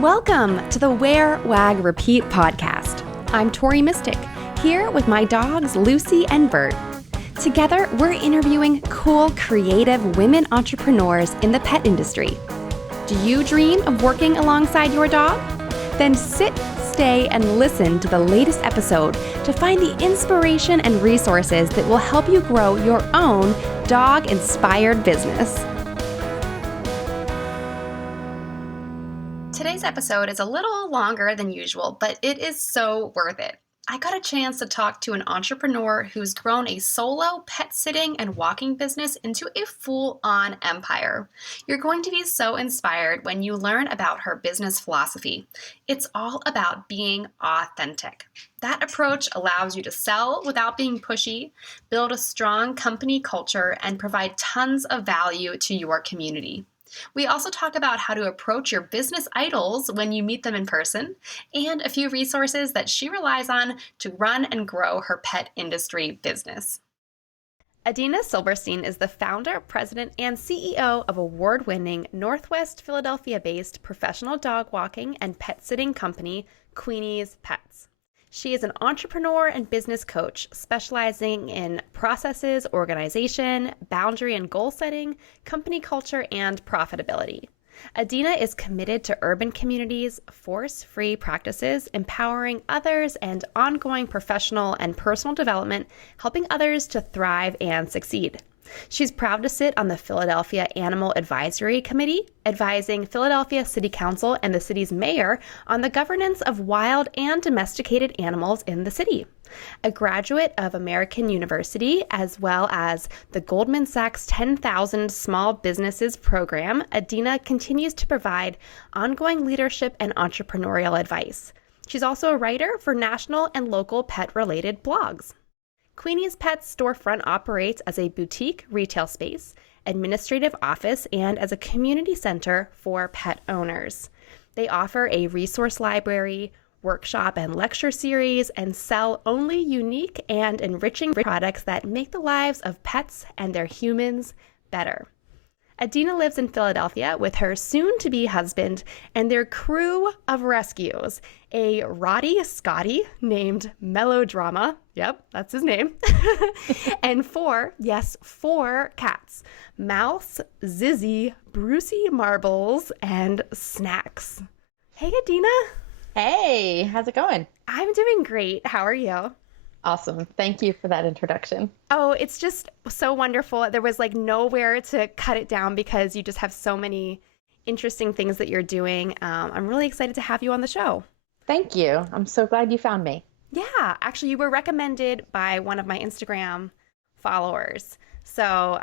Welcome to the Wear, Wag, Repeat podcast. I'm Tori Mystic, here with my dogs Lucy and Bert. Together, we're interviewing cool, creative women entrepreneurs in the pet industry. Do you dream of working alongside your dog? Then sit, stay, and listen to the latest episode to find the inspiration and resources that will help you grow your own dog-inspired business. Today's episode is a little longer than usual, but it is so worth it. I got a chance to talk to an entrepreneur who's grown a solo pet sitting and walking business into a full-on empire. You're going to be so inspired when you learn about her business philosophy. It's all about being authentic. That approach allows you to sell without being pushy, build a strong company culture, and provide tons of value to your community. We also talk about how to approach your business idols when you meet them in person, and a few resources that she relies on to run and grow her pet industry business. Adina Silberstein is the founder, president, and CEO of award-winning Northwest Philadelphia-based professional dog walking and pet sitting company, Queenie's Pets. She is an entrepreneur and business coach specializing in processes, organization, boundary and goal setting, company culture, and profitability. Adina is committed to urban communities, force-free practices, empowering others, and ongoing professional and personal development, helping others to thrive and succeed. She's proud to sit on the Philadelphia Animal Advisory Committee, advising Philadelphia City Council and the city's mayor on the governance of wild and domesticated animals in the city. A graduate of American University, as well as the Goldman Sachs 10,000 Small Businesses program, Adina continues to provide ongoing leadership and entrepreneurial advice. She's also a writer for national and local pet-related blogs. Queenie's Pets storefront operates as a boutique retail space, administrative office, and as a community center for pet owners. They offer a resource library, workshop and lecture series, and sell only unique and enriching products that make the lives of pets and their humans better. Adina lives in Philadelphia with her soon-to-be husband and their crew of rescues, a Roddy Scotty named Melodrama, yep, that's his name, and four cats, Mouse, Zizzy, Brucey Marbles, and Snacks. Hey, Adina. Hey, how's it going? I'm doing great. How are you? Awesome. Thank you for that introduction. Oh, it's just so wonderful. There was nowhere to cut it down because you just have so many interesting things that you're doing. I'm really excited to have you on the show. Thank you. I'm so glad you found me. Yeah, actually, you were recommended by one of my Instagram followers. So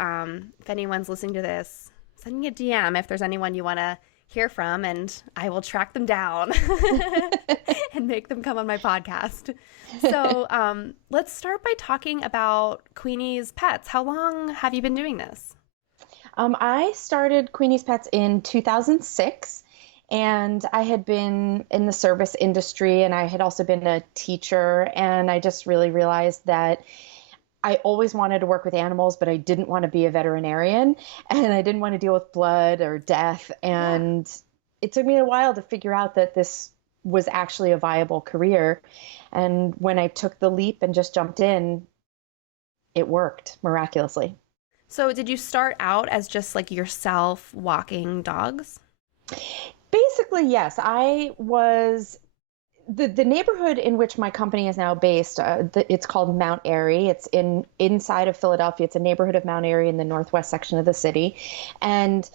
if anyone's listening to this, send me a DM if there's anyone you want to hear from, and I will track them down and make them come on my podcast. So let's start by talking about Queenie's Pets. How long have you been doing this? I started Queenie's Pets in 2006, and I had been in the service industry, and I had also been a teacher, and I just really realized that I always wanted to work with animals, but I didn't want to be a veterinarian, and I didn't want to deal with blood or death. And It took me a while to figure out that this was actually a viable career. And when I took the leap and just jumped in, it worked miraculously. So did you start out as just yourself walking dogs? Basically, yes. I was the neighborhood in which my company is now based, it's called Mount Airy. It's inside of Philadelphia. It's a neighborhood of Mount Airy in the northwest section of the city. And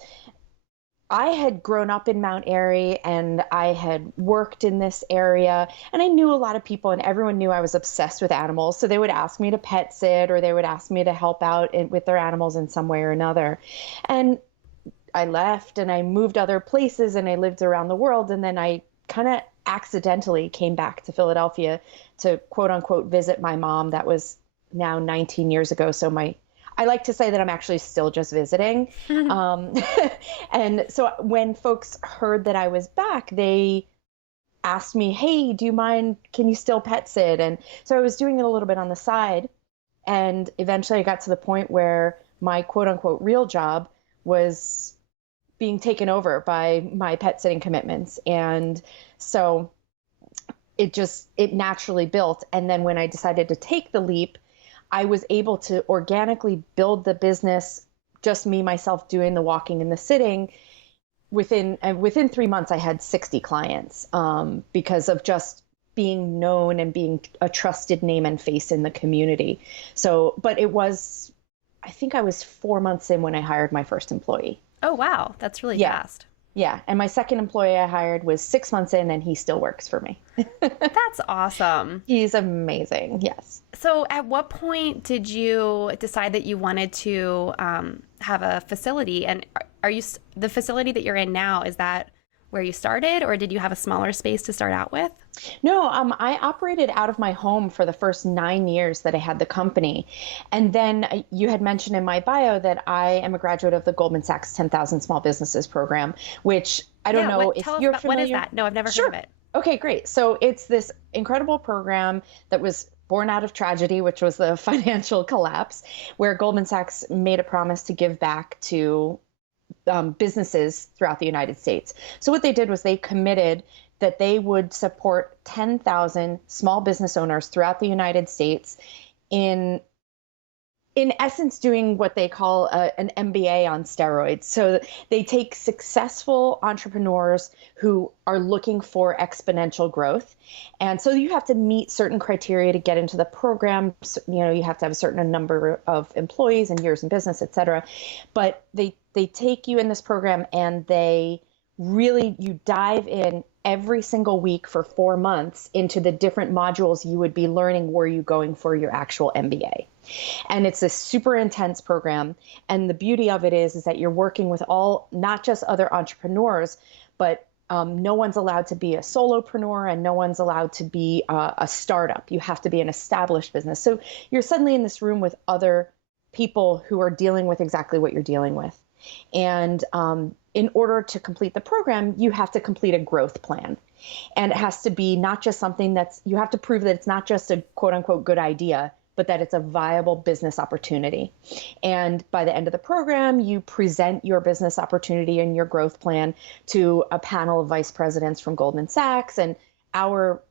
I had grown up in Mount Airy, and I had worked in this area, and I knew a lot of people, and everyone knew I was obsessed with animals. So they would ask me to pet sit, or they would ask me to help out with their animals in some way or another. And I left and I moved other places and I lived around the world. And then I kind of accidentally came back to Philadelphia to quote unquote visit my mom. That was now 19 years ago. So I like to say that I'm actually still just visiting. And so when folks heard that I was back, they asked me, hey, do you mind, can you still pet sit? And so I was doing it a little bit on the side. And eventually I got to the point where my quote unquote real job was being taken over by my pet sitting commitments. And so it naturally built. And then when I decided to take the leap, I was able to organically build the business, just me, myself doing the walking and the sitting. Within 3 months, I had 60 clients, because of just being known and being a trusted name and face in the community. So, but I think I was 4 months in when I hired my first employee. Oh, wow. That's really Yeah. fast. Yeah. And my second employee I hired was 6 months in, and he still works for me. That's awesome. He's amazing. Yes. So at what point did you decide that you wanted to have a facility? And the facility that you're in now, is that where you started, or did you have a smaller space to start out with? No, I operated out of my home for the first 9 years that I had the company. And then you had mentioned in my bio that I am a graduate of the Goldman Sachs 10,000 Small Businesses program, which I don't know if you're familiar. What is that? No, I've never heard of it. Okay, great. So it's this incredible program that was born out of tragedy, which was the financial collapse, where Goldman Sachs made a promise to give back to businesses throughout the United States. So what they did was they committed that they would support 10,000 small business owners throughout the United States in essence doing what they call an MBA on steroids. So they take successful entrepreneurs who are looking for exponential growth. And so you have to meet certain criteria to get into the program. So, you have to have a certain number of employees and years in business, et cetera. But they take you in this program, and you dive in every single week for 4 months into the different modules you would be learning were you going for your actual MBA. And it's a super intense program. And the beauty of it is that you're working with not just other entrepreneurs, but no one's allowed to be a solopreneur, and no one's allowed to be a startup. You have to be an established business. So you're suddenly in this room with other people who are dealing with exactly what you're dealing with. And in order to complete the program, you have to complete a growth plan. And it has to be not just something you have to prove that it's not just a quote unquote good idea, but that it's a viable business opportunity. And by the end of the program, you present your business opportunity and your growth plan to a panel of vice presidents from Goldman Sachs. And our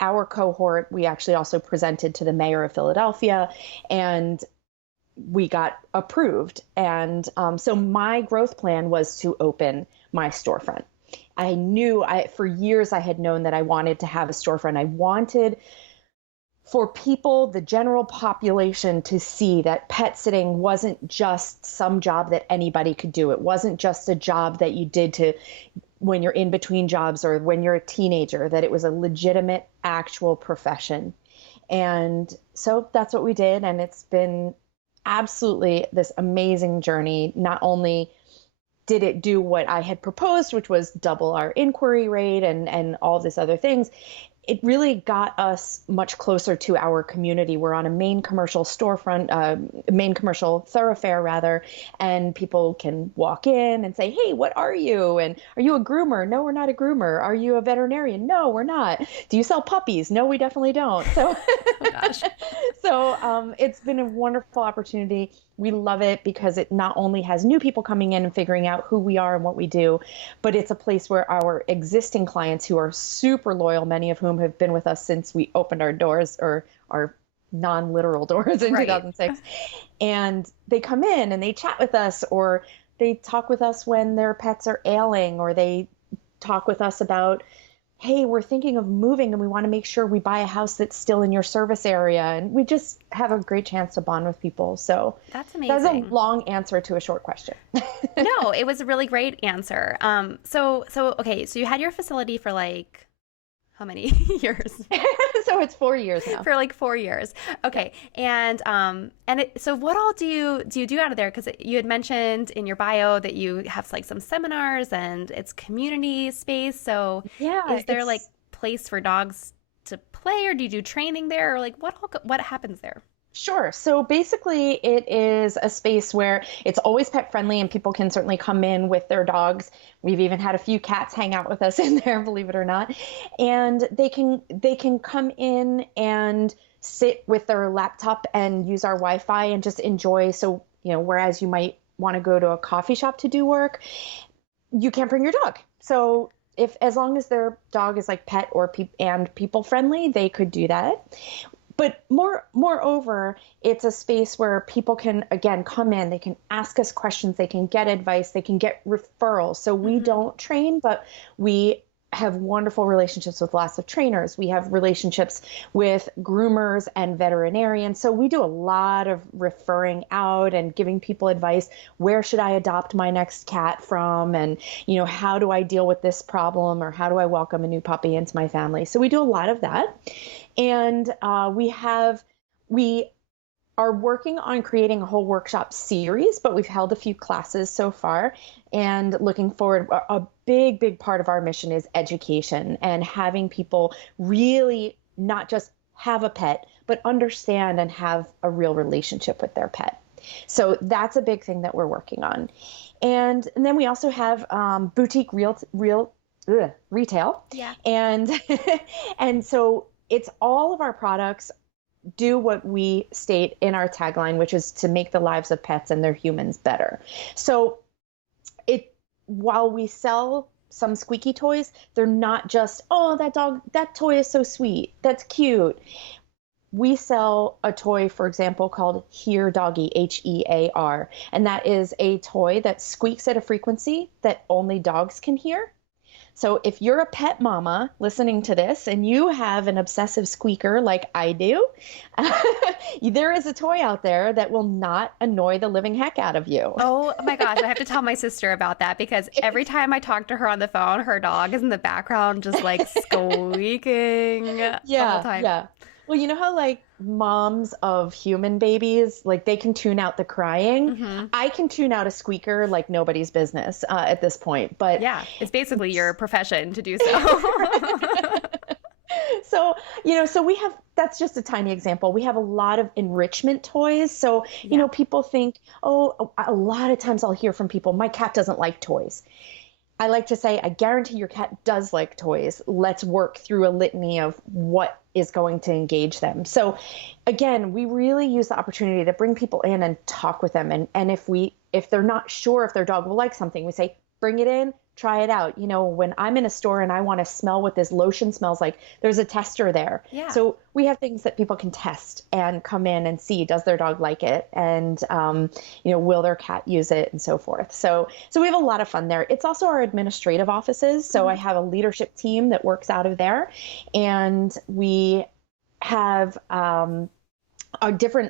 cohort, we actually also presented to the mayor of Philadelphia, and we got approved. And so my growth plan was to open my storefront. For years, I had known that I wanted to have a storefront. I wanted for people, the general population, to see that pet sitting wasn't just some job that anybody could do. It wasn't just a job that you did when you're in between jobs or when you're a teenager, that it was a legitimate, actual profession. And so that's what we did. And it's been absolutely this amazing journey. Not only did it do what I had proposed, which was double our inquiry rate and all this other things, it really got us much closer to our community. We're on a main commercial storefront, main commercial thoroughfare rather, and people can walk in and say, "Hey, what are you? And are you a groomer?" "No, we're not a groomer." "Are you a veterinarian?" "No, we're not." "Do you sell puppies?" "No, we definitely don't." So, oh gosh. So it's been a wonderful opportunity. We love it because it not only has new people coming in and figuring out who we are and what we do, but it's a place where our existing clients who are super loyal, many of whom have been with us since we opened our doors, or our non-literal doors in 2006. And they come in and they chat with us, or they talk with us when their pets are ailing, or they talk with us about, "Hey, we're thinking of moving and we want to make sure we buy a house that's still in your service area." And we just have a great chance to bond with people. So that's amazing. That's a long answer to a short question. No, it was a really great answer. Okay, so you had your facility for like how many years? So it's 4 years now. For like 4 years. Okay. And so what all do you do out of there? Because you had mentioned in your bio that you have like some seminars and it's community space. So yeah, is there like place for dogs to play, or do you do training there, or like what happens there? Sure. So basically it is a space where it's always pet friendly and people can certainly come in with their dogs. We've even had a few cats hang out with us in there, believe it or not. And they can come in and sit with their laptop and use our Wi-Fi and just enjoy. So, whereas you might want to go to a coffee shop to do work, you can't bring your dog. So if, as long as their dog is like pet or and people friendly, they could do that. But moreover, it's a space where people can, again, come in, they can ask us questions, they can get advice, they can get referrals. So we don't train, but we have wonderful relationships with lots of trainers. We have relationships with groomers and veterinarians. So we do a lot of referring out and giving people advice. Where should I adopt my next cat from? And, how do I deal with this problem? Or how do I welcome a new puppy into my family? So we do a lot of that. And we are working on creating a whole workshop series, but we've held a few classes so far, and looking forward. A big, big part of our mission is education and having people really not just have a pet, but understand and have a real relationship with their pet. So that's a big thing that we're working on. And then we also have boutique retail. Yeah. And, and so it's all of our products do what we state in our tagline, which is to make the lives of pets and their humans better. So while we sell some squeaky toys, they're not just, oh, that toy is so sweet, that's cute. We sell a toy, for example, called Hear Doggy, HEAR, and that is a toy that squeaks at a frequency that only dogs can hear. So if you're a pet mama listening to this and you have an obsessive squeaker like I do, there is a toy out there that will not annoy the living heck out of you. Oh my gosh, I have to tell my sister about that, because every time I talk to her on the phone, her dog is in the background just like squeaking the whole time. Yeah. Well, you know how like moms of human babies, like they can tune out the crying. I can tune out a squeaker like nobody's business at this point. But yeah, it's basically your profession to do so. So we have, that's just a tiny example. We have a lot of enrichment toys. So, people think, oh, a lot of times I'll hear from people, my cat doesn't like toys. I like to say, I guarantee your cat does like toys. Let's work through a litany of what is going to engage them. So again, we really use the opportunity to bring people in and talk with them. And if they're not sure if their dog will like something, we say, bring it in, try it out. When I'm in a store and I want to smell what this lotion smells like, there's a tester there. Yeah. So we have things that people can test and come in and see, does their dog like it? And, will their cat use it, and so forth. So we have a lot of fun there. It's also our administrative offices. So I have a leadership team that works out of there, and we have,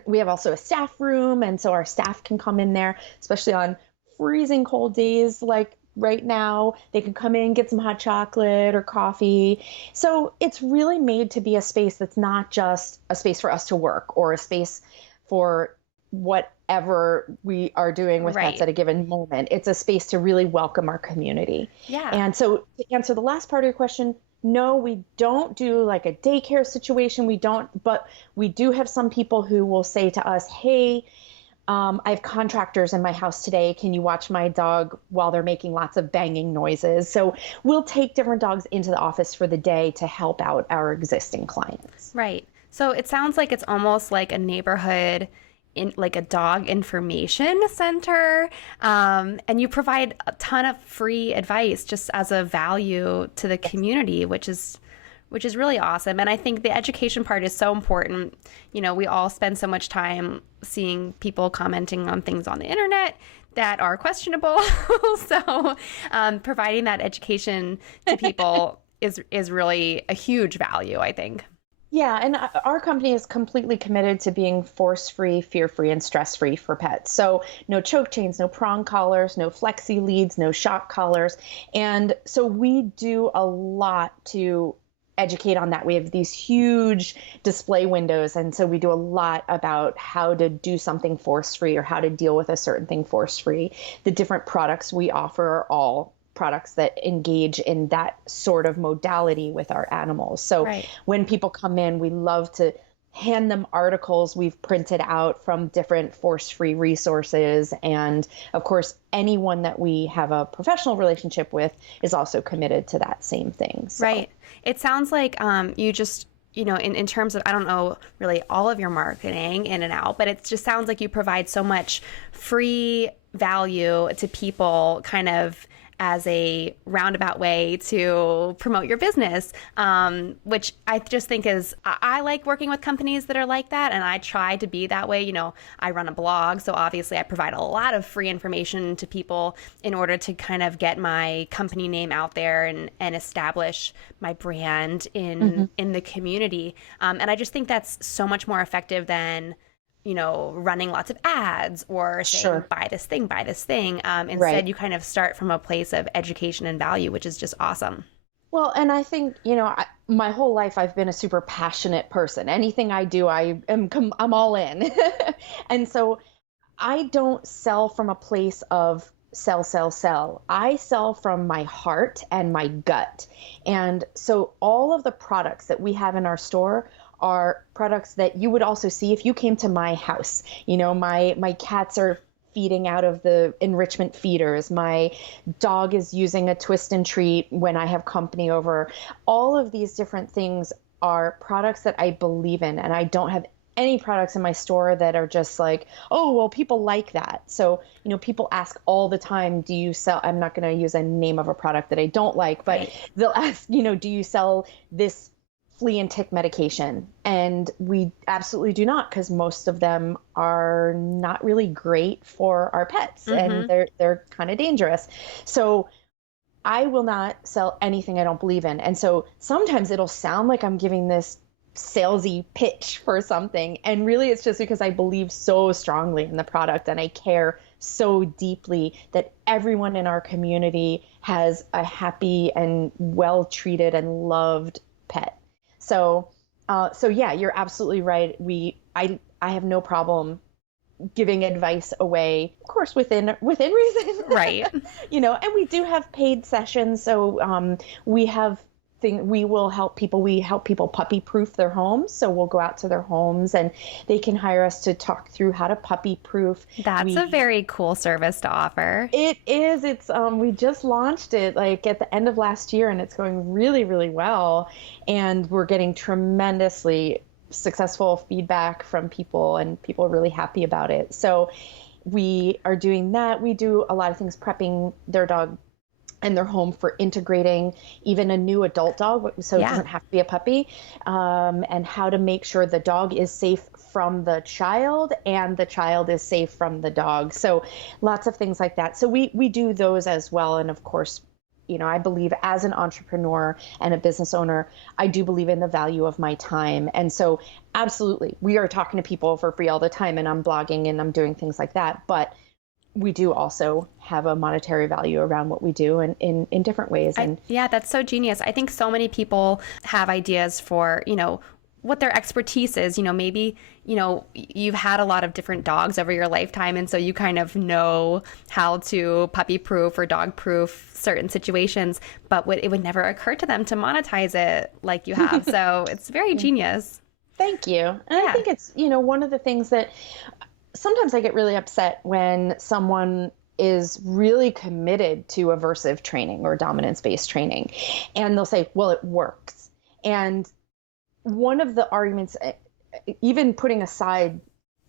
we have also a staff room. And so our staff can come in there, especially on freezing cold days like right now. They can come in, get some hot chocolate or coffee. So it's really made to be a space that's not just a space for us to work or a space for whatever we are doing with pets at a given moment. It's a space to really welcome our community. Yeah. And so to answer the last part of your question, no, we don't do like a daycare situation. But we do have some people who will say to us, hey, I have contractors in my house today. Can you watch my dog while they're making lots of banging noises? So we'll take different dogs into the office for the day to help out our existing clients. Right. So it sounds like it's almost like a neighborhood, in like a dog information center. And you provide a ton of free advice just as a value to the community, which is really awesome. And I think the education part is so important. We all spend so much time seeing people commenting on things on the internet that are questionable. So providing that education to people is really a huge value, I think. Yeah, and our company is completely committed to being force-free, fear-free, and stress-free for pets. So no choke chains, no prong collars, no flexi leads, no shock collars. And so we do a lot to educate on that. We have these huge display windows. And so we do a lot about how to do something force-free or how to deal with a certain thing force-free. The different products we offer are all products that engage in that sort of modality with our animals. So when people come in, we love to hand them articles we've printed out from different force-free resources. And of course, anyone that we have a professional relationship with is also committed to that same thing. So. Right. It sounds like you just, in terms of, I don't know really all of your marketing in and out, but it just sounds like you provide so much free value to people kind of as a roundabout way to promote your business, which I just think is, I like working with companies that are like that, and I try to be that way. I run a blog, so obviously I provide a lot of free information to people in order to kind of get my company name out there and establish my brand in the community. And I just think that's so much more effective than running lots of ads or saying, Sure. buy this thing, buy this thing. Right. Instead, you kind of start from a place of education and value, which is just awesome. Well, and I think, my whole life I've been a super passionate person. Anything I do, I'm all in. And so I don't sell from a place of sell, sell, sell. I sell from my heart and my gut. And so all of the products that we have in our store are products that you would also see if you came to my house. My cats are feeding out of the enrichment feeders. My dog is using a twist and treat when I have company over. All of these different things are products that I believe in, and I don't have any products in my store that are just like, oh, well, people like that. So, people ask all the time, do you sell, I'm not going to use a name of a product that I don't like, but Right. they'll ask, do you sell this flea and tick medication? And we absolutely do not, because most of them are not really great for our pets, and Mm-hmm. they're kind of dangerous. So I will not sell anything I don't believe in. And so sometimes it'll sound like I'm giving this salesy pitch for something, and really it's just because I believe so strongly in the product and I care so deeply that everyone in our community has a happy and well treated and loved pet. So yeah, you're absolutely right. I have no problem giving advice away, of course, within reason. Right. And we do have paid sessions. So we will help people. We help people puppy proof their homes. So we'll go out to their homes and they can hire us to talk through how to puppy proof. That's a very cool service to offer. It is. It's we just launched it like at the end of last year, and it's going really, really well. And we're getting tremendously successful feedback from people, and people are really happy about it. So we are doing that. We do a lot of things prepping their dog and their home for integrating even a new adult dog, so it Yeah. doesn't have to be a puppy, and how to make sure the dog is safe from the child and the child is safe from the dog. So lots of things like that. So we do those as well. And of course, I believe as an entrepreneur and a business owner, I do believe in the value of my time. And so absolutely, we are talking to people for free all the time, and I'm blogging and I'm doing things like that. But we do also have a monetary value around what we do, and in different ways. And Yeah, that's so genius. I think so many people have ideas for, what their expertise is. Maybe, you've had a lot of different dogs over your lifetime. And so you kind of know how to puppy proof or dog proof certain situations, but it would never occur to them to monetize it like you have. So it's very genius. thank you. And I Yeah. think it's, one of the things that sometimes I get really upset when someone is really committed to aversive training or dominance-based training, and they'll say, well, it works. And one of the arguments, even putting aside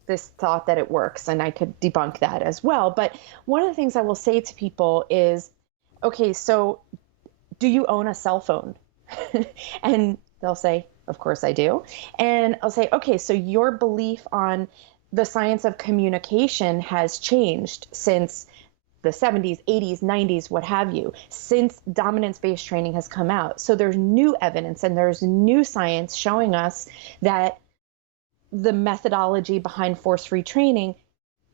this thought that it works, and I could debunk that as well, but one of the things I will say to people is, okay, so do you own a cell phone? And they'll say, of course I do. And I'll say, okay, so your belief on the science of communication has changed since the 70s, 80s, 90s, what have you, since dominance-based training has come out. So there's new evidence and there's new science showing us that the methodology behind force-free training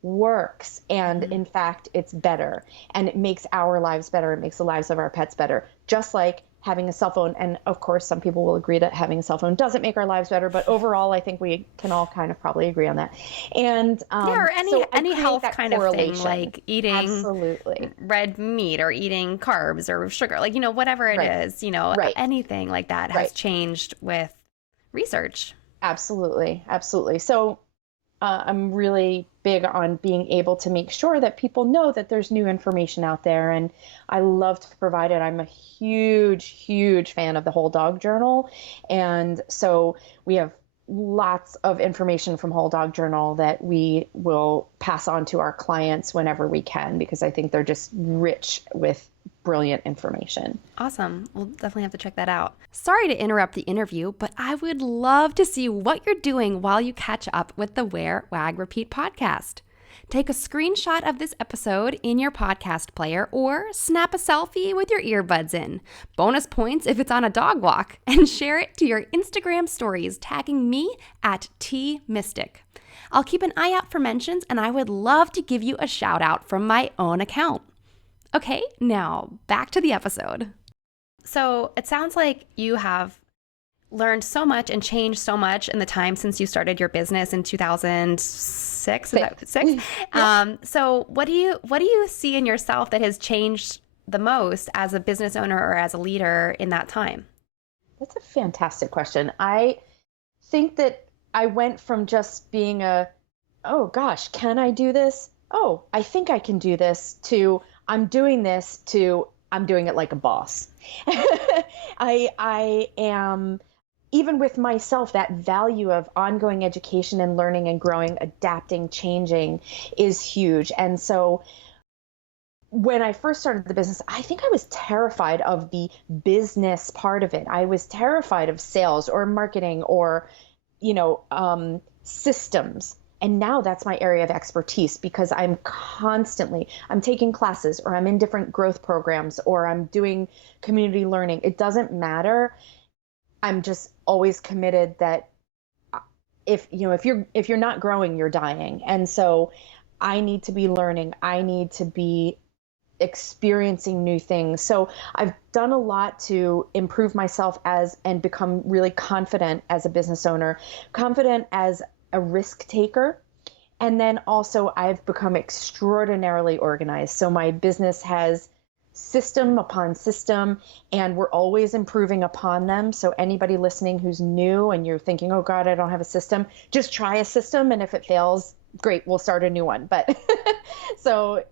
works. And in fact, it's better, and it makes our lives better. It makes the lives of our pets better, just like having a cell phone. And of course, some people will agree that having a cell phone doesn't make our lives better, but overall, I think we can all kind of probably agree on that. And Yeah, or so I any create health that kind of thing, correlation. like eating Absolutely. red meat or eating carbs or sugar, like, whatever it Right. is, Right. anything like that has Right. changed with research. Absolutely. Absolutely. So I'm really big on being able to make sure that people know that there's new information out there, and I love to provide it. I'm a huge, huge fan of the Whole Dog Journal, and so we have lots of information from Whole Dog Journal that we will pass on to our clients whenever we can, because I think they're just rich with brilliant information. Awesome. We'll definitely have to check that out. Sorry to interrupt the interview, but I would love to see what you're doing while you catch up with the Wear, Wag, Repeat podcast. Take a screenshot of this episode in your podcast player or snap a selfie with your earbuds in. Bonus points if it's on a dog walk, and share it to your Instagram stories, tagging me at TMystic. I'll keep an eye out for mentions, and I would love to give you a shout out from my own account. Okay, now back to the episode. So it sounds like you have learned so much and changed so much in the time since you started your business in 2006. Is that six? So what do you see in yourself that has changed the most as a business owner or as a leader in that time? That's a fantastic question. I think that I went from just being oh gosh, can I do this? Oh, I think I can do this, to I'm doing this, to I'm doing it like a boss. I am, even with myself, that value of ongoing education and learning and growing, adapting, changing is huge. And so when I first started the business, I think I was terrified of the business part of it. I was terrified of sales or marketing or, systems. And now that's my area of expertise, because I'm taking classes, or I'm in different growth programs, or I'm doing community learning. It doesn't matter. I'm just always committed that if you're not growing, you're dying. And so I need to be learning. I need to be experiencing new things. So I've done a lot to improve myself and become really confident as a business owner, confident as a risk taker. And then also I've become extraordinarily organized. So my business has system upon system, and we're always improving upon them. So anybody listening who's new and you're thinking, oh God, I don't have a system, just try a system. And if it fails, great, we'll start a new one. But so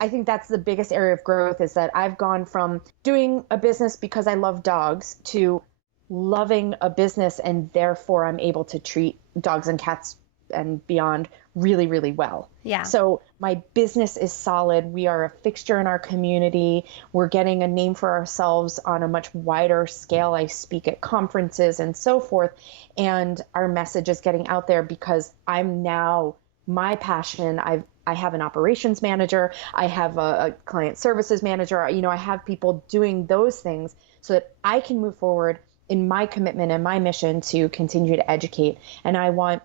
I think that's the biggest area of growth, is that I've gone from doing a business because I love dogs to loving a business, and therefore I'm able to treat dogs and cats and beyond really, really well. Yeah. So my business is solid. We are a fixture in our community. We're getting a name for ourselves on a much wider scale. I speak at conferences and so forth, and our message is getting out there because I'm now, my passion, I have an operations manager, I have a client services manager, I have people doing those things so that I can move forward in my commitment and my mission to continue to educate. And I want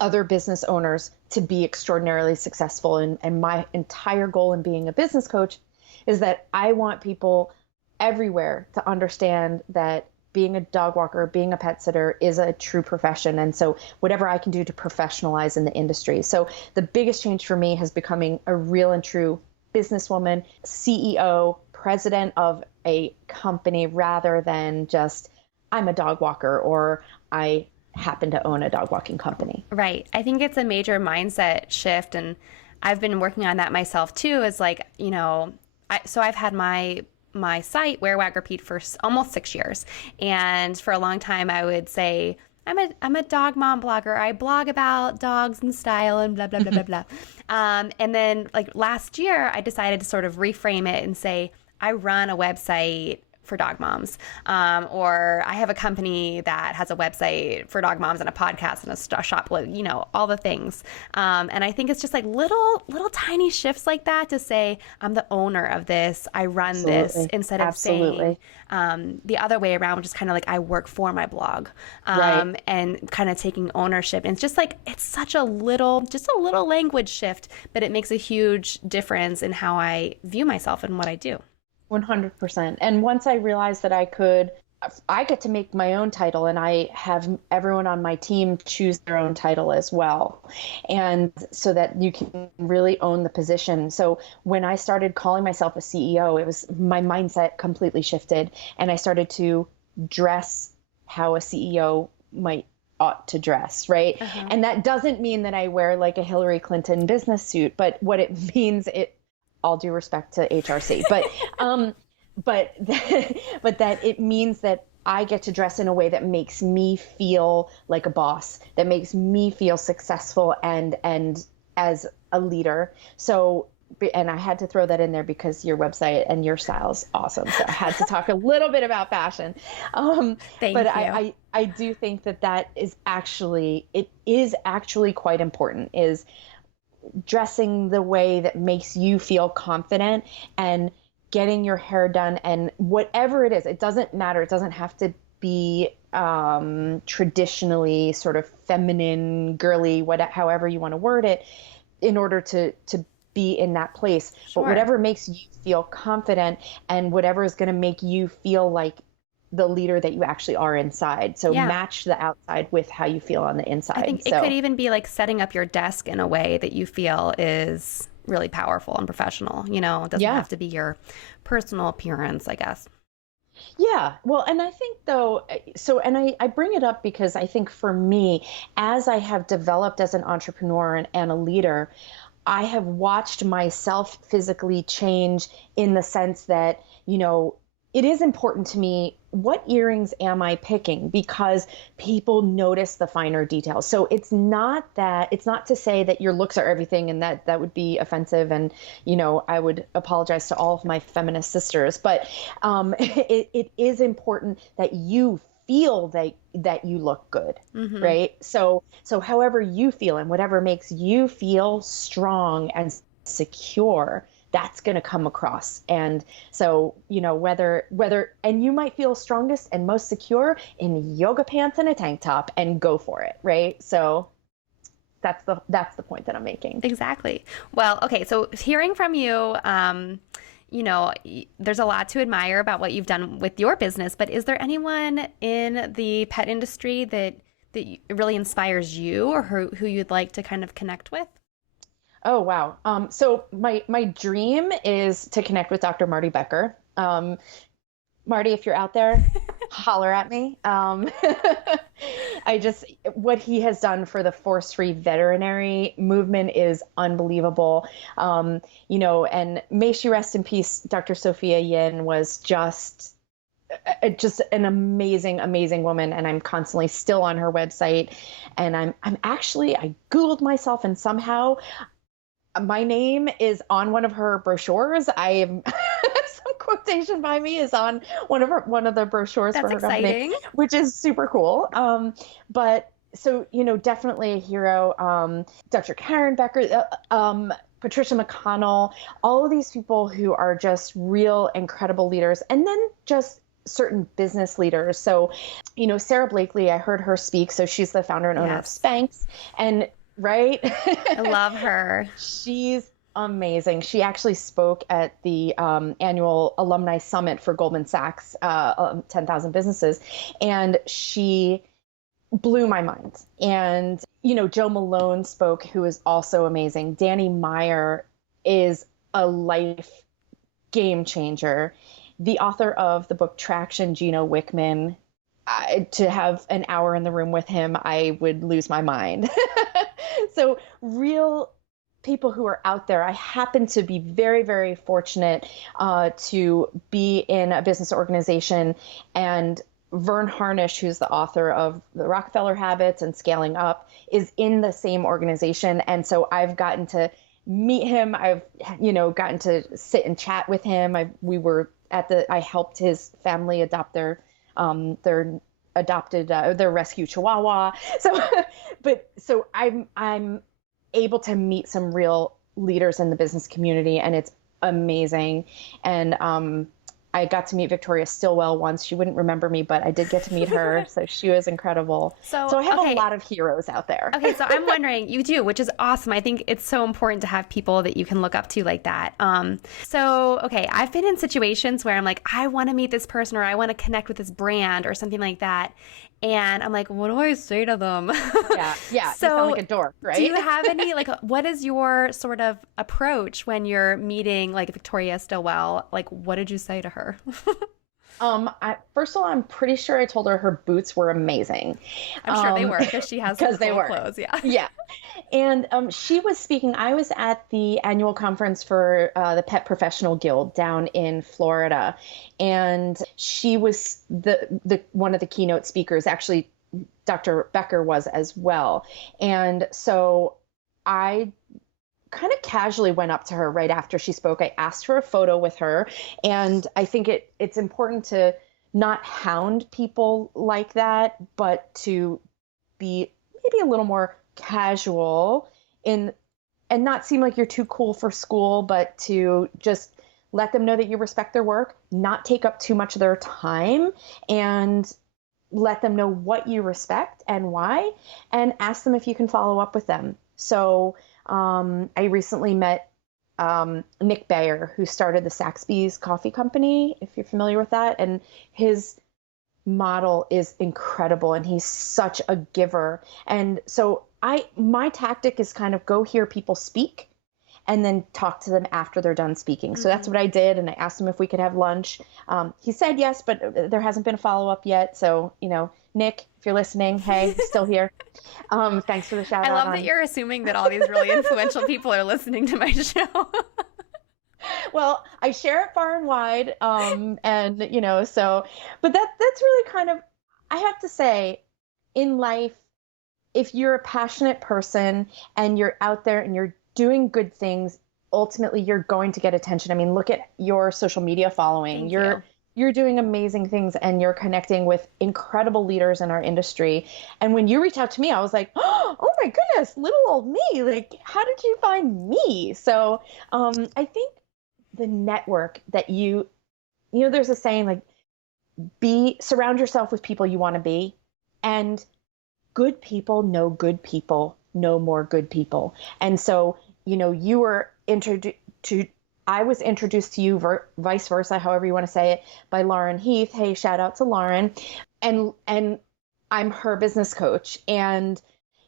other business owners to be extraordinarily successful. And my entire goal in being a business coach is that I want people everywhere to understand that being a dog walker, being a pet sitter is a true profession. And so whatever I can do to professionalize in the industry. So the biggest change for me has becoming a real and true businesswoman, CEO, president of a company, rather than just I'm a dog walker or I happen to own a dog walking company. Right. I think it's a major mindset shift. And I've been working on that myself too, is like, so I've had my site, Wear, Wag, Repeat, for almost 6 years. And for a long time, I would say, I'm a dog mom blogger. I blog about dogs and style and blah, blah, blah, blah, blah. And then like last year, I decided to sort of reframe it and say, I run a website for dog moms, or I have a company that has a website for dog moms and a podcast and a shop, all the things. And I think it's just like little tiny shifts like that to say, I'm the owner of this, I run Absolutely. this, instead of saying the other way around, which is kind of like I work for my blog, Right. and kind of taking ownership. And it's just like, it's such a little language shift, but it makes a huge difference in how I view myself and what I do. 100%. And once I realized that I get to make my own title, and I have everyone on my team choose their own title as well. And so that you can really own the position. So when I started calling myself a CEO, my mindset completely shifted, and I started to dress how a CEO ought to dress, right? Uh-huh. And that doesn't mean that I wear like a Hillary Clinton business suit, but what it means, all due respect to HRC, but that it means that I get to dress in a way that makes me feel like a boss, that makes me feel successful and as a leader. So and I had to throw that in there because your website and your style is awesome. So I had to talk a little bit about fashion. But Thank you. I do think that it is actually quite important, is dressing the way that makes you feel confident, and getting your hair done, and whatever it is, it doesn't matter. It doesn't have to be traditionally sort of feminine, girly, however you want to word it, in order to be in that place. But Sure. whatever makes you feel confident, and whatever is going to make you feel like the leader that you actually are inside. So Yeah. match the outside with how you feel on the I think inside. it could So even be like setting up your desk in a way that you feel is really powerful and professional. It doesn't yeah. have to be your personal appearance, I guess. Yeah. Well, and I think though, and I bring it up because I think for me, as I have developed as an entrepreneur and a leader, I have watched myself physically change, in the sense that, it is important to me, what earrings am I picking, because people notice the finer details. So it's not to say that your looks are everything, and that would be offensive. And, I would apologize to all of my feminist sisters, but it is important that you feel that you look good. Hmm. Right. So however you feel, and whatever makes you feel strong and secure, that's going to come across. And so, and you might feel strongest and most secure in yoga pants and a tank top, and go for it. Right. So that's the point that I'm making. Exactly. Well, okay. So hearing from you, there's a lot to admire about what you've done with your business, but is there anyone in the pet industry that really inspires you, or who you'd like to kind of connect with? Oh, wow. So my dream is to connect with Dr. Marty Becker. Marty, if you're out there, holler at me. What he has done for the force-free veterinary movement is unbelievable. And may she rest in peace, Dr. Sophia Yin was just an amazing, amazing woman. And I'm constantly still on her website. And I Googled myself, and somehow my name is on one of her brochures. I am some quotation by me is on one of the brochures for That's her company, exciting. which is super cool. But so definitely a hero. Dr. Karen Becker, Patricia McConnell, all of these people who are just real incredible leaders, and then just certain business leaders. So, Sarah Blakely, I heard her speak. So she's the founder and owner of Yes. Spanx, and right. I love her. She's amazing. She actually spoke at the annual alumni summit for Goldman Sachs, 10,000 businesses, and she blew my mind. And, Joe Malone spoke, who is also amazing. Danny Meyer is a life game changer. The author of the book Traction, Gino Wickman, to have an hour in the room with him, I would lose my mind. So real people who are out there. I happen to be very, very fortunate to be in a business organization, and Vern Harnish, who's the author of The Rockefeller Habits and Scaling Up, is in the same organization. And so I've gotten to meet him. I've, gotten to sit and chat with him. I helped his family adopt their adopted their rescue Chihuahua. So I'm able to meet some real leaders in the business community, and it's amazing. And I got to meet Victoria Stilwell once. She wouldn't remember me, but I did get to meet her. So she was incredible. So, So I have a okay. lot of heroes out there. Okay, so I'm wondering, you do, which is awesome. I think it's so important to have people that you can look up to like that. Okay, I've been in situations where I'm like, I want to meet this person, or I want to connect with this brand or something like that. And I'm like, what do I say to them? Yeah. Yeah. So, you sound like a dork, right? do you have any, like, what is your sort of approach when you're meeting like Victoria Stilwell? Like, what did you say to her? First of all, I'm pretty sure I told her her boots were amazing. I'm sure they were, because she has some Because they cool were. clothes. Yeah. Yeah. And she was speaking. I was at the annual conference for the Pet Professional Guild down in Florida, and she was the one of the keynote speakers. Actually, Dr. Becker was as well. And so I kind of casually went up to her right after she spoke. I asked for a photo with her. And I think it's important to not hound people like that, but to be maybe a little more casual in and not seem like you're too cool for school, but to just let them know that you respect their work, not take up too much of their time, and let them know what you respect and why, and ask them if you can follow up with them. So I recently met Nick Bayer, who started the Saxby's Coffee Company, if you're familiar with that. And his model is incredible, and he's such a giver. And so my tactic is kind of go hear people speak and then talk to them after they're done speaking. So that's what I did. And I asked him if we could have lunch. He said yes, but there hasn't been a follow-up yet. So, Nick, if you're listening, hey, still here. Thanks for the shout out. I love that you're assuming that all these really influential people are listening to my show. Well, I share it far and wide. But that's really kind of, I have to say, in life, if you're a passionate person and you're out there and you're doing good things, ultimately you're going to get attention. I mean, look at your social media following. You're doing amazing things, and you're connecting with incredible leaders in our industry. And when you reached out to me, I was like, oh my goodness, little old me. Like, how did you find me? So I think the network that there's a saying like, surround yourself with people you want to be, and good people know more good people. And so, you were I was introduced to you, vice versa, however you want to say it, by Lauren Heath. Hey, shout out to Lauren. And I'm her business coach. And,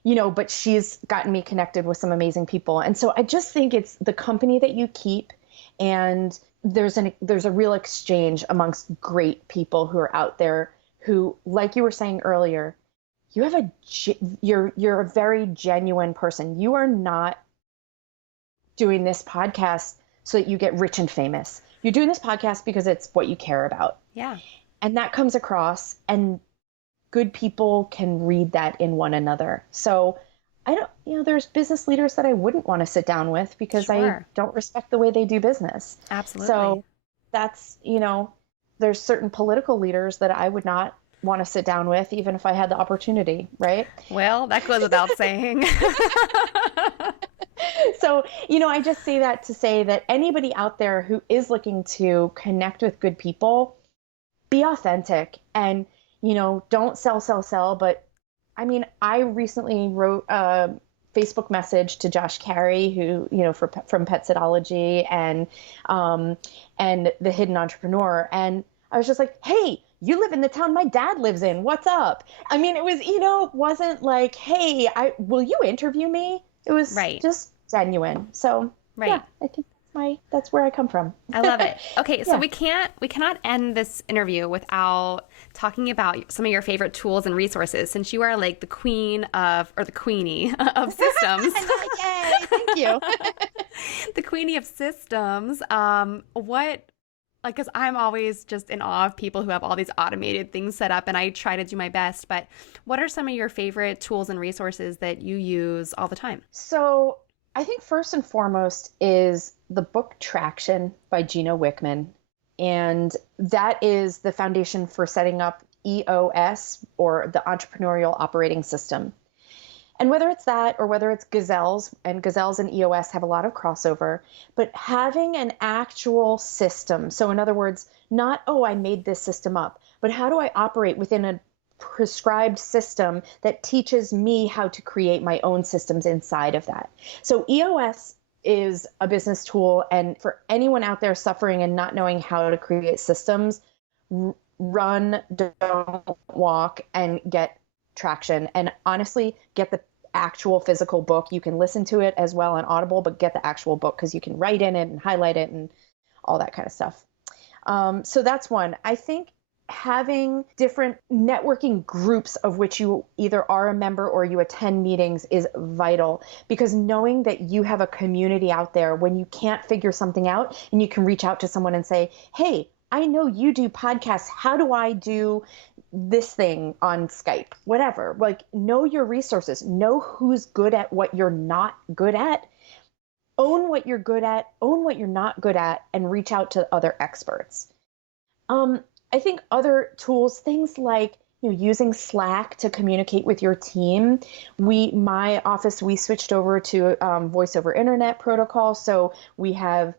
but she's gotten me connected with some amazing people. And so I just think it's the company that you keep, and there's a real exchange amongst great people who are out there who, like you were saying earlier, you're a very genuine person. You are not doing this podcast so that you get rich and famous. You're doing this podcast because it's what you care about. Yeah. And that comes across, and good people can read that in one another. So there's business leaders that I wouldn't want to sit down with because I don't respect the way they do business. Absolutely. So that's, there's certain political leaders that I would not want to sit down with, even if I had the opportunity, right? Well, that goes without saying. So, I just say that to say that anybody out there who is looking to connect with good people, be authentic and, don't sell. But I mean, I recently wrote a Facebook message to Josh Carey, who, from Petsidology and The Hidden Entrepreneur. And I was just like, hey, you live in the town my dad lives in. What's up? I mean, it was, it wasn't like, hey, will you interview me? It was just genuine. So yeah, I think that's where I come from. I love it. Okay. So we cannot end this interview without talking about some of your favorite tools and resources, since you are like the queenie of systems. Yay. Thank you. The queenie of systems. Because I'm always just in awe of people who have all these automated things set up, and I try to do my best. But what are some of your favorite tools and resources that you use all the time? So I think first and foremost is the book Traction by Gino Wickman. And that is the foundation for setting up EOS, or the Entrepreneurial Operating System. And whether it's that or whether it's Gazelles, and Gazelles and EOS have a lot of crossover, but having an actual system. So in other words, not, I made this system up, but how do I operate within a prescribed system that teaches me how to create my own systems inside of that. So EOS is a business tool. And for anyone out there suffering and not knowing how to create systems, run, don't walk, and get Traction. And honestly, get the actual physical book. You can listen to it as well on Audible, but get the actual book because you can write in it and highlight it and all that kind of stuff. So that's one. I think having different networking groups of which you either are a member or you attend meetings is vital, because knowing that you have a community out there when you can't figure something out, and you can reach out to someone and say, hey, I know you do podcasts. How do I do this thing on Skype? Whatever. Like, know your resources. Know who's good at what you're not good at. own what you're good at, own what you're not good at, and reach out to other experts. I think other tools, things like using Slack to communicate with your team. My office, we switched over to voice over internet protocol. So we have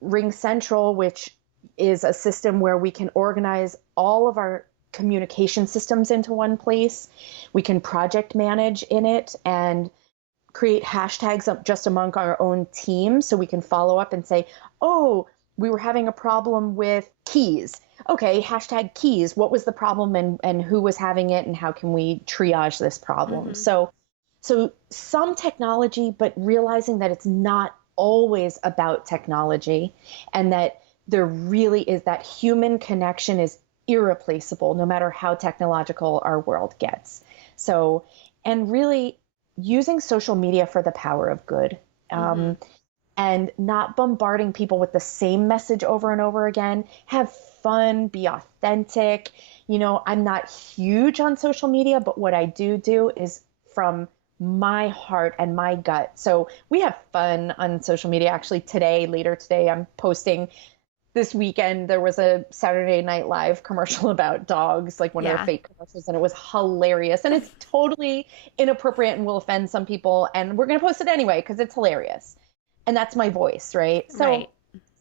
Ring Central, which is a system where we can organize all of our communication systems into one place. We can project manage in it and create hashtags just among our own team, so we can follow up and say, oh, we were having a problem with keys. Okay, hashtag keys. What was the problem, and who was having it, and how can we triage this problem? So some technology, but realizing that it's not always about technology, and that there really is that human connection is irreplaceable no matter how technological our world gets. So, and really using social media for the power of good. And not bombarding people with the same message over and over again. Have fun, be authentic. I'm not huge on social media, but what I do is from my heart and my gut. So we have fun on social media. Actually, later today, I'm posting. This weekend, there was a Saturday Night Live commercial about dogs, like one of their fake commercials, and it was hilarious. And it's totally inappropriate and will offend some people. And we're going to post it anyway because it's hilarious. And that's my voice, right? So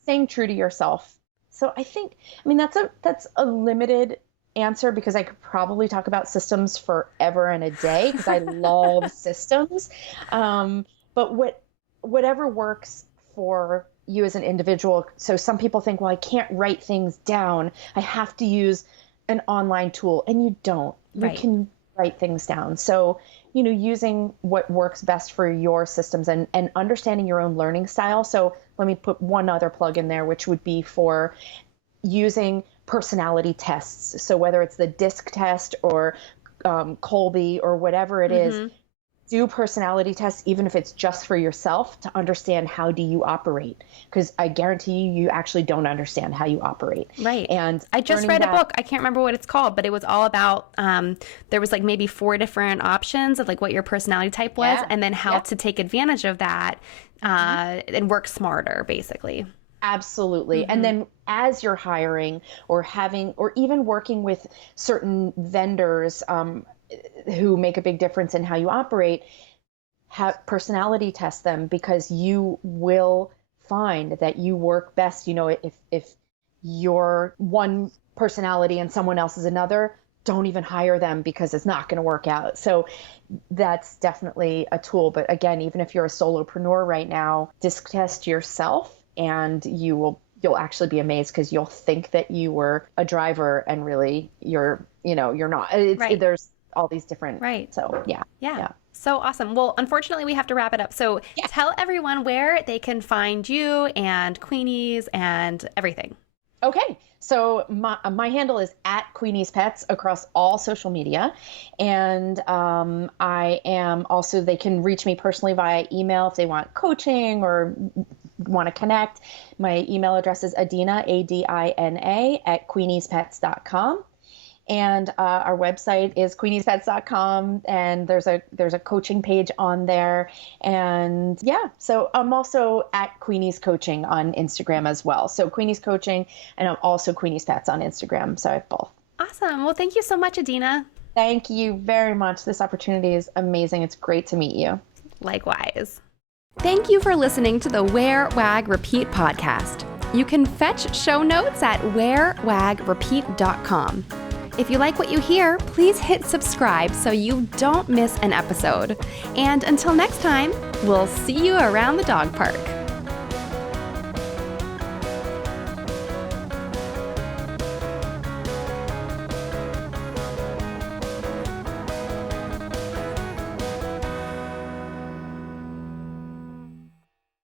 staying true to yourself. So I mean, that's a limited answer because I could probably talk about systems forever and a day because I love systems. But whatever works for you as an individual. So some people think, well, I can't write things down. I have to use an online tool. And you don't. You can write things down. So, using what works best for your systems and understanding your own learning style. So let me put one other plug in there, which would be for using personality tests. So whether it's the DISC test or Colby or whatever it is, do personality tests, even if it's just for yourself, to understand how do you operate. Because I guarantee you actually don't understand how you operate. Right. And I just read a book. I can't remember what it's called, but it was all about, there was like maybe 4 different options of like what your personality type was and then how to take advantage of that and work smarter, basically. Absolutely. And then as you're hiring or even working with certain vendors, who make a big difference in how you operate, have personality test them, because you will find that you work best. If you're one personality and someone else is another, don't even hire them because it's not going to work out. So that's definitely a tool. But again, even if you're a solopreneur right now, DISC test yourself and you'll actually be amazed because you'll think that you were a driver and really you're not. There's all these different. So yeah. So awesome. Well, unfortunately, we have to wrap it up. So tell everyone where they can find you and Queenie's and everything. Okay. So my handle is @QueeniesPets across all social media. And I am also, they can reach me personally via email if they want coaching or want to connect. My email address is Adina, ADINA, @QueeniesPets.com. And our website is queeniespets.com, and there's a coaching page on there. And so I'm also at Queenie's Coaching on Instagram as well. So Queenie's Coaching, and I'm also Queenie's Pets on Instagram. So I have both. Awesome. Well, thank you so much, Adina. Thank you very much. This opportunity is amazing. It's great to meet you. Likewise. Thank you for listening to the Wear, Wag, Repeat podcast. You can fetch show notes at wearwagrepeat.com. If you like what you hear, please hit subscribe so you don't miss an episode. And until next time, we'll see you around the dog park.